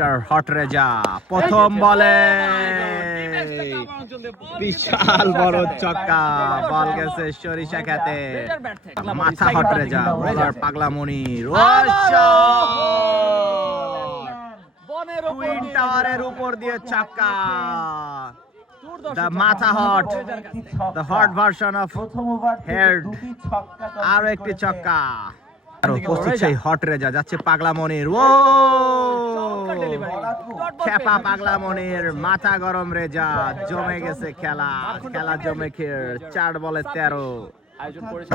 Mister hot Reza প্রথম বলে বিশাল বড় ছক্কা, বল গেছে সরিষা খেতে। মাথা হট রেজা, বোলার পাগলা মনির, টুইন টাওয়ারের উপর দিয়ে ছক্কা। The Matha Hot, the hot version of Head, আরো একটি ছক্কা। আর উপস্থিত সেই হট রেজা, যাচ্ছে পাগলা মনির, ও খেপা পাগলা মনির, মাথা গরম রেজা, জমে গেছে খেলা, খেলা জমে খেয়ে 4 বলে 13,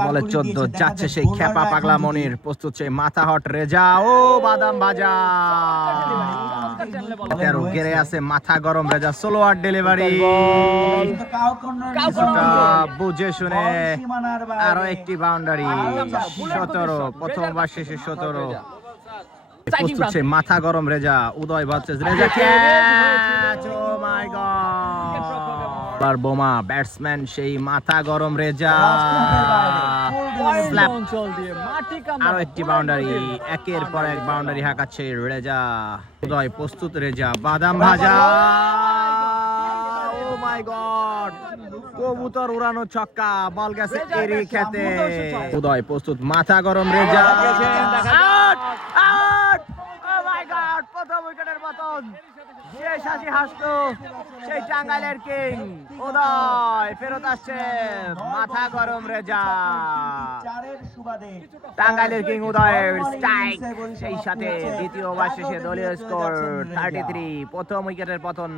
বলে 14, যাচ্ছে সেই খেপা পাগলা মনির, প্রস্তুত সেই মাথা হট রেজা, ও বাদাম ভাজা 13, গেড়ে আছে মাথা গরম রেজা, সোলোয়ার ডেলিভারি, কিছুটা বুঝে শুনে আরো একটি বাউন্ডারি, 17, প্রথমবার শেষে 17, প্রস্তুত সেই মাথা গরম রেজা, উদয় ভার্সেস রেজা, ক্যাচ, ও মাই গড, আর বোমা ব্যাটসম্যান সেই মাথা গরম রেজা, স্ল্যাপ, আরো একটি বাউন্ডারি, একের পর এক বাউন্ডারি হাঁকাচ্ছে রেজা, উদয় প্রস্তুত, রেজা বাদাম ভাজা, ও মাই গড, কবুতর উড়ানো ছক্কা, বল গেছে এরি খেতে, উদয় প্রস্তুত, মাথা গরম রেজা, আউট, আউট, ও মাই গড, প্রথম উইকেটের পতন, শেষ হাসি হাসতো সেই টাঙ্গাইলের কিং উদয়, ফেরত আসছে মাথা গরম রেজা, টাঙ্গাইলের কিং উদয়ের স্ট্রাইক, সেই সাথে দ্বিতীয় ওভার শেষে দলীয় স্কোর 33, প্রথম উইকেটের পতন।